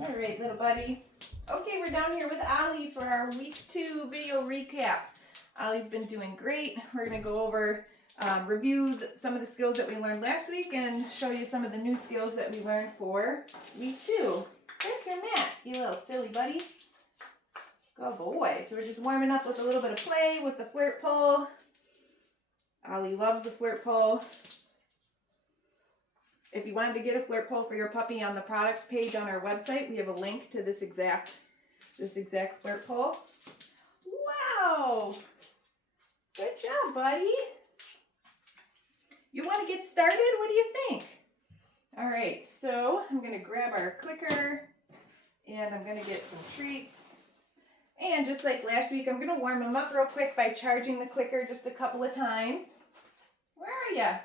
All right, little buddy. Okay, we're down here with Ollie for our week 2 video recap. Ollie's been doing great. We're going to go over, review some of the skills that we learned last week and show you some of the new skills that we learned for week 2. There's your mat, you little silly buddy. Good boy. So we're just warming up with a little bit of play with the flirt pole. Ollie loves the flirt pole. If you wanted to get a flirt pole for your puppy, on the products page on our website, we have a link to this exact flirt pole. Wow! Good job, buddy. You want to get started? What do you think? All right, so I'm going to grab our clicker and I'm going to get some treats. And just like last week, I'm going to warm them up real quick by charging the clicker just a couple of times. Where are you?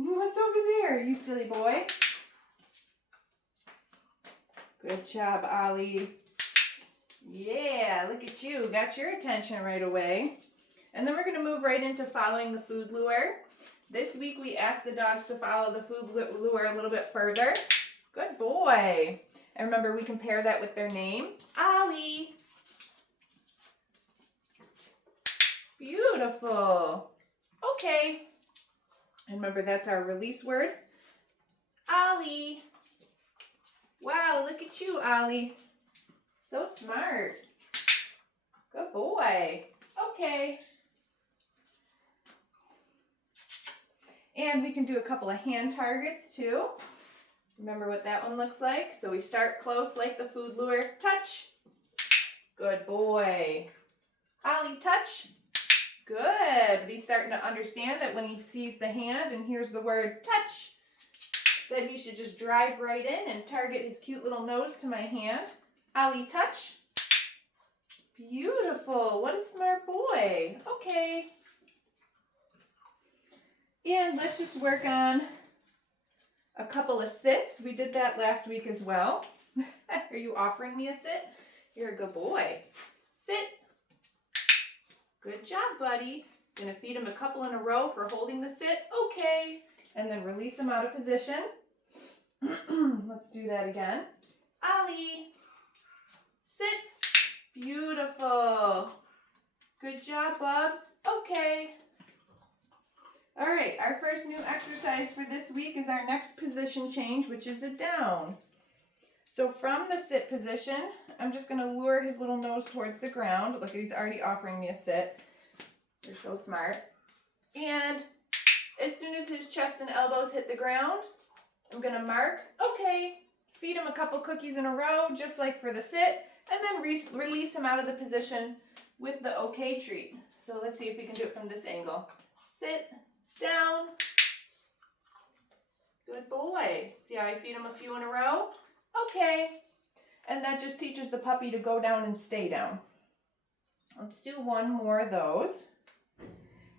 What's over there, you silly boy? Good job, Ollie. Yeah, look at you. Got your attention right away. And then we're going to move right into following the food lure. This week we asked the dogs to follow the food lure a little bit further. Good boy. And remember, we can pair that with their name. Ollie. Beautiful. Okay. And remember, that's our release word. Ollie. Wow, look at you, Ollie. So smart. Good boy. Okay. And we can do a couple of hand targets too. Remember what that one looks like? So we start close like the food lure. Touch. Good boy. Ollie, touch. Good. But he's starting to understand that when he sees the hand and hears the word touch, that he should just drive right in and target his cute little nose to my hand. Ollie, touch. Beautiful. What a smart boy. Okay. And let's just work on a couple of sits. We did that last week as well. Are you offering me a sit? You're a good boy. Sit. Good job, buddy. Gonna feed him a couple in a row for holding the sit. Okay. And then release him out of position. Let's do that again. Ollie. Sit. Beautiful. Good job, Bubs. Okay. All right, our first new exercise for this week is our next position change, which is a down. So from the sit position, I'm just going to lure his little nose towards the ground. Look, he's already offering me a sit. You're so smart. And as soon as his chest and elbows hit the ground, I'm going to mark, okay, feed him a couple cookies in a row, just like for the sit, and then release him out of the position with the okay treat. So let's see if we can do it from this angle. Sit, down. Good boy. See how I feed him a few in a row? Okay. And that just teaches the puppy to go down and stay down. Let's do one more of those.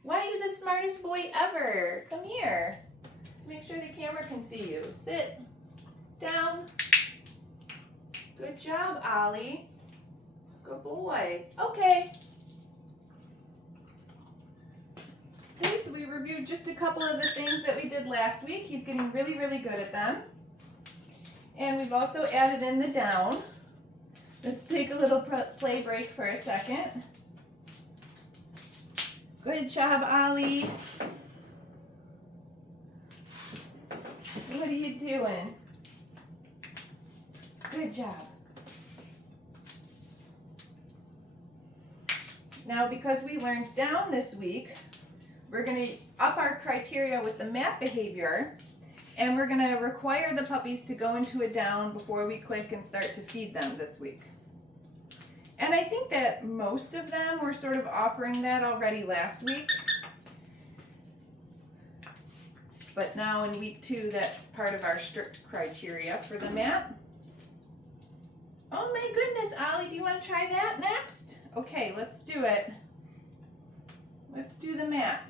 Why are you the smartest boy ever? Come here. Make sure the camera can see you. Sit, down. Good job, Ollie. Good boy. Okay. Okay, so we reviewed just a couple of the things that we did last week. He's getting really, really good at them. And we've also added in the down. Let's take a little play break for a second. Good job, Ollie. What are you doing? Good job. Now, because we learned down this week, we're going to up our criteria with the mat behavior, and we're going to require the puppies to go into a down before we click and start to feed them this week. And I think that most of them were sort of offering that already last week. But now in week 2, that's part of our strict criteria for the mat. Oh my goodness, Ollie, do you want to try that next? Okay, let's do it. Let's do the mat.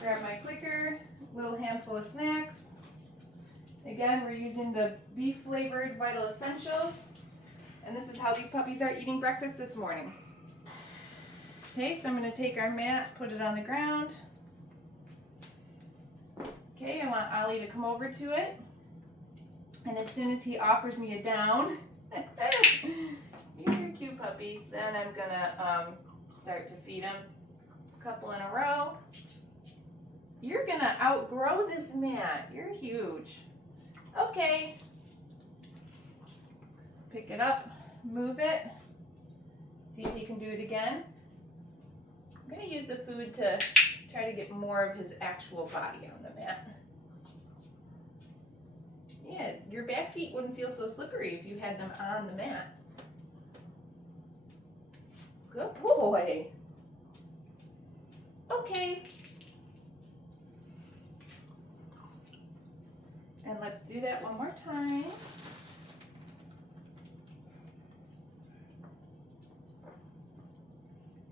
Grab my clicker, a little handful of snacks. Again, we're using the beef flavored Vital Essentials. And this is how these puppies are eating breakfast this morning. Okay, so I'm going to take our mat, put it on the ground. Okay, I want Ollie to come over to it. And as soon as he offers me a down, you're a cute puppy, then I'm gonna start to feed him a couple in a row. You're gonna outgrow this mat. You're huge. Okay. Pick it up, move it. See if he can do it again. I'm gonna use the food to try to get more of his actual body on the mat. Yeah, your back feet wouldn't feel so slippery if you had them on the mat. Good boy. Okay. And let's do that one more time.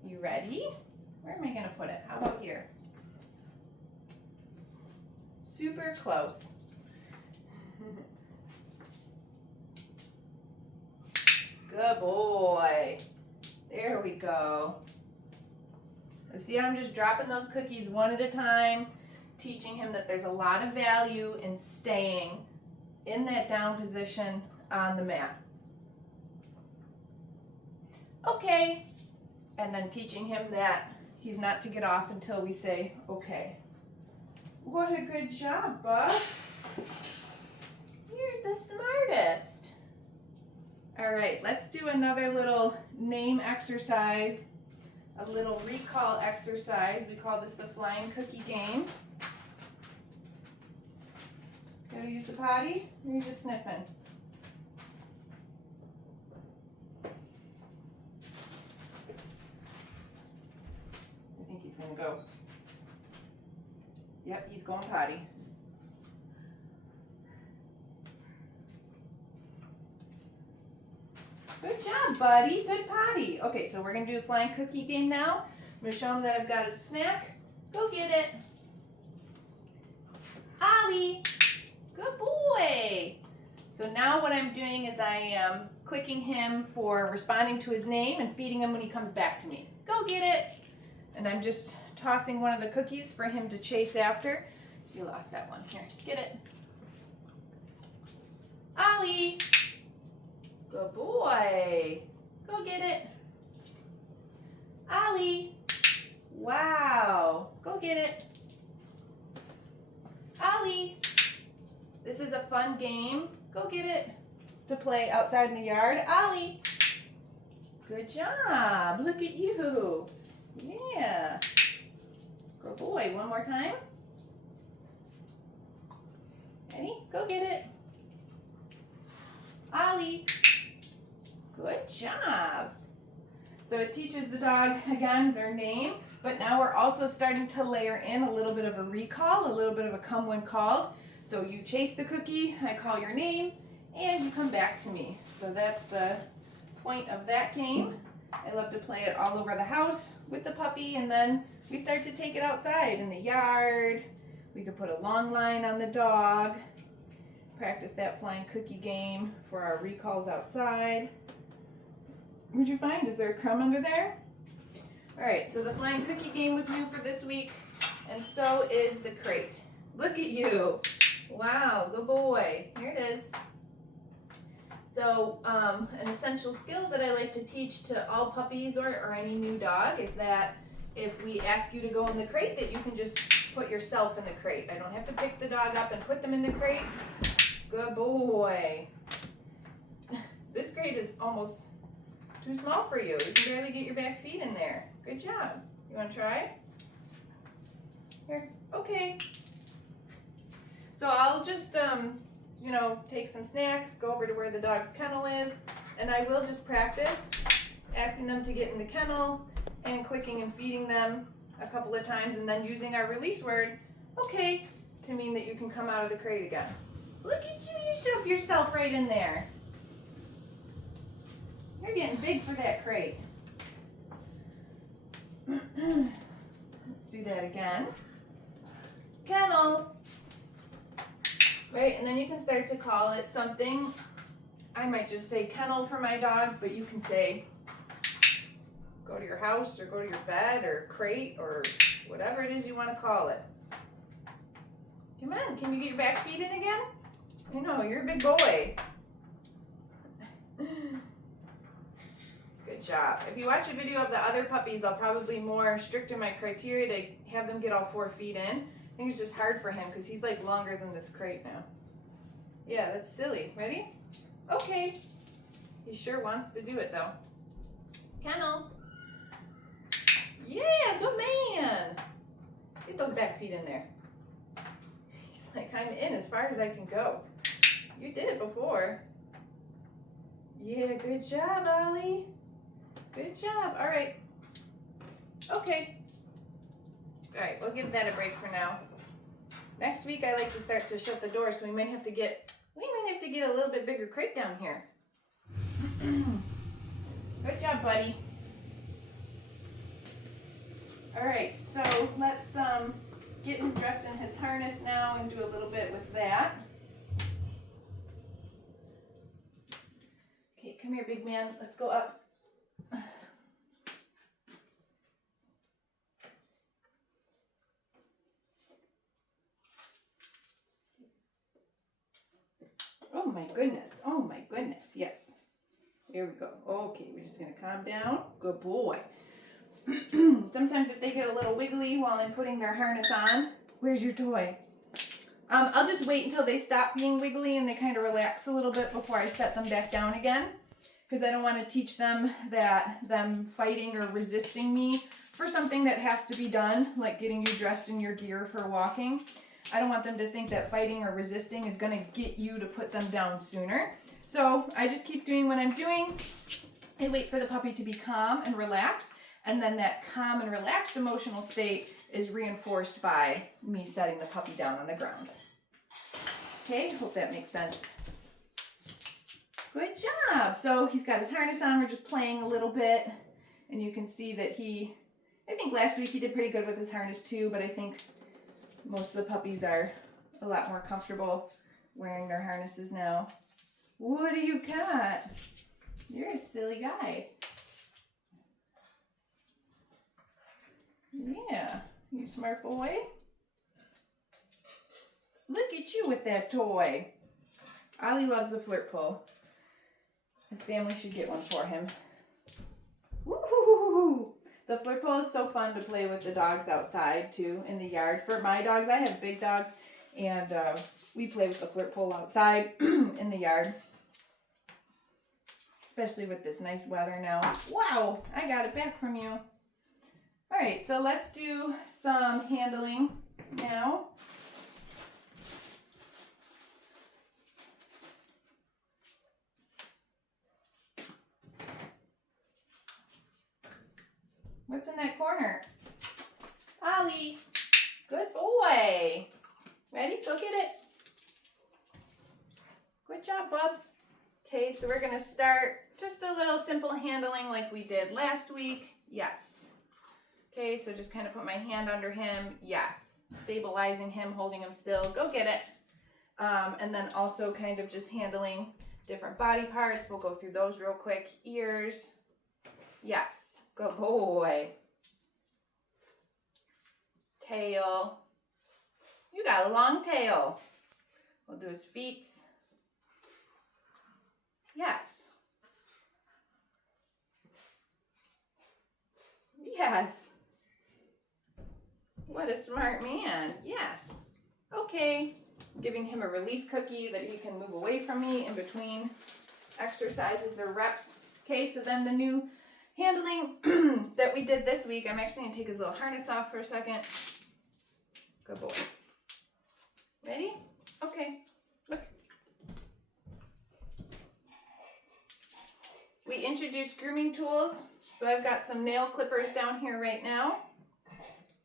You ready? Where am I going to put it? How about here? Super close. Good boy. There we go. See, I'm just dropping those cookies one at a time, teaching him that there's a lot of value in staying in that down position on the mat. Okay. And then teaching him that he's not to get off until we say, okay. What a good job, bud. You're the smartest. All right, let's do another little name exercise, a little recall exercise. We call this the flying cookie game. Gotta use the potty, or you're just sniffing? I think he's gonna go. Yep, he's going potty. Good job, buddy. Good potty. Okay, so we're going to do a flying cookie game now. I'm going to show him that I've got a snack. Go get it. Ollie. Good boy. So now what I'm doing is I am clicking him for responding to his name and feeding him when he comes back to me. Go get it. And I'm just tossing one of the cookies for him to chase after. You lost that one. Here, get it. Ollie. Good boy. Go get it. Ollie. Wow. Go get it. Ollie. This is a fun game. Go get it. To play outside in the yard. Ollie. Good job. Look at you. Yeah. Good boy. One more time. Ready? Go get it. Ollie. Good job. So it teaches the dog, again, their name, but now we're also starting to layer in a little bit of a recall, a little bit of a come when called. So you chase the cookie, I call your name, and you come back to me. So that's the point of that game. I love to play it all over the house with the puppy, and then we start to take it outside in the yard. We could put a long line on the dog, practice that flying cookie game for our recalls outside. What'd you find? Is there a crumb under there? All right, so the flying cookie game was new for this week, and so is the crate. Look at you. Wow, good boy. Here it is. So an essential skill that I like to teach to all puppies or any new dog is that if we ask you to go in the crate, that you can just put yourself in the crate. I don't have to pick the dog up and put them in the crate. Good boy. This crate is almost too small for you. You can barely get your back feet in there. Good job. You want to try? Here. Okay. So I'll just, take some snacks, go over to where the dog's kennel is, and I will just practice asking them to get in the kennel and clicking and feeding them a couple of times and then using our release word, okay, to mean that you can come out of the crate again. Look at you, you shoved yourself right in there. You're getting big for that crate. Let's do that again. Kennel. Right, and then you can start to call it something. I might just say kennel for my dogs, but you can say go to your house or go to your bed or crate or whatever it is you want to call it. Come on, can you get your back feet in again? I know, you're a big boy. Good job. If you watch a video of the other puppies, I'll probably more strict in my criteria to have them get all 4 feet in. I think it's just hard for him because he's like longer than this crate now. Yeah, that's silly. Ready? Okay. He sure wants to do it though. Kennel. Yeah, good man. Get those back feet in there. He's like, I'm in as far as I can go. You did it before. Yeah, good job, Ollie. Good job. All right. Okay. All right, we'll give that a break for now. Next week, I like to start to shut the door, so we might have to get a little bit bigger crate down here. Good job, buddy. All right, so let's get him dressed in his harness now and do a little bit with that. Okay, come here, big man. Let's go up. Oh my goodness. Oh my goodness. Yes. Here we go. Okay, we're just going to calm down. Good boy. Sometimes if they get a little wiggly while I'm putting their harness on, where's your toy? I'll just wait until they stop being wiggly and they kind of relax a little bit before I set them back down again. Because I don't want to teach them that them fighting or resisting me for something that has to be done, like getting you dressed in your gear for walking. I don't want them to think that fighting or resisting is going to get you to put them down sooner. So I just keep doing what I'm doing. I wait for the puppy to be calm and relaxed. And then that calm and relaxed emotional state is reinforced by me setting the puppy down on the ground. Okay, hope that makes sense. Good job. So he's got his harness on. We're just playing a little bit. And you can see that I think last week he did pretty good with his harness too, but I think most of the puppies are a lot more comfortable wearing their harnesses now. What do you got? You're a silly guy. Yeah, you smart boy. Look at you with that toy. Ollie loves the flirt pole. His family should get one for him. Woo-hoo-hoo-hoo-hoo. The flirt pole is so fun to play with the dogs outside too, in the yard. For my dogs, I have big dogs, and we play with the flirt pole outside in the yard. Especially with this nice weather now. Wow, I got it back from you. All right, so let's do some handling now. What's in that corner? Ollie, good boy. Ready? Go get it. Good job, Bubs. Okay, so we're gonna start just a little simple handling like we did last week. Yes. Okay, so just kind of put my hand under him. Yes. Stabilizing him, holding him still. Go get it. And then also kind of just handling different body parts. We'll go through those real quick. Ears. Yes. Good boy. Tail. You got a long tail. We'll do his feet. Yes. Yes. What a smart man. Yes. Okay. Giving him a release cookie that he can move away from me in between exercises or reps. Okay, so then the new handling that we did this week, I'm actually going to take his little harness off for a second. Good boy. Ready? Okay. Look. We introduced grooming tools. So I've got some nail clippers down here right now.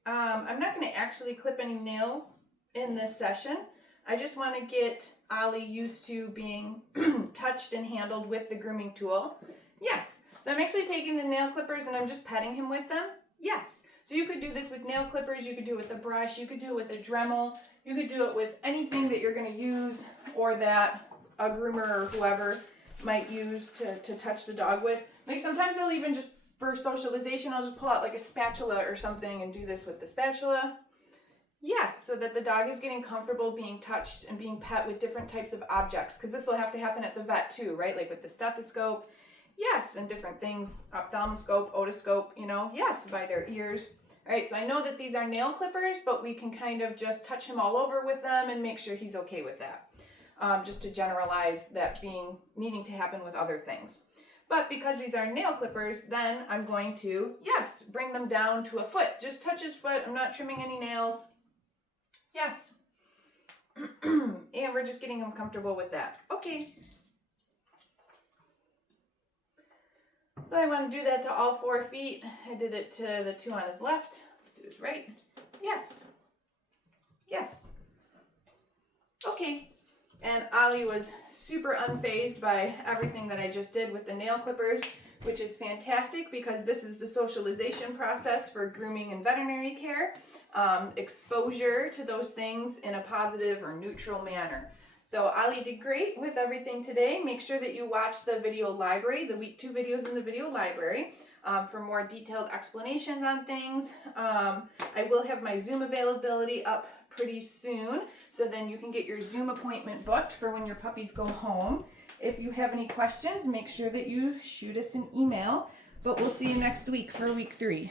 I'm not going to actually clip any nails in this session. I just want to get Ollie used to being touched and handled with the grooming tool. Yes. So I'm actually taking the nail clippers and I'm just petting him with them. Yes. So you could do this with nail clippers. You could do it with a brush. You could do it with a Dremel. You could do it with anything that you're going to use or that a groomer or whoever might use to touch the dog with. Like sometimes I'll even just, for socialization, I'll just pull out like a spatula or something and do this with the spatula. Yes, so that the dog is getting comfortable being touched and being pet with different types of objects, because this will have to happen at the vet too, right? Like with the stethoscope, yes, and different things, ophthalmoscope, otoscope, you know, yes, by their ears. All right, so I know that these are nail clippers, but we can kind of just touch him all over with them and make sure he's okay with that. Just to generalize that needing to happen with other things. But because these are nail clippers, then I'm going to, yes, bring them down to a foot. Just touch his foot. I'm not trimming any nails. Yes. And we're just getting him comfortable with that. Okay. So I want to do that to all 4 feet. I did it to the 2 on his left. Let's do his right. Yes. Yes. Okay. And Ollie was super unfazed by everything that I just did with the nail clippers, which is fantastic because this is the socialization process for grooming and veterinary care. Exposure to those things in a positive or neutral manner. So Ollie did great with everything today. Make sure that you watch the video library, the week 2 videos in the video library, for more detailed explanations on things. I will have my Zoom availability up pretty soon, so then you can get your Zoom appointment booked for when your puppies go home. If you have any questions, make sure that you shoot us an email, but we'll see you next week for week 3.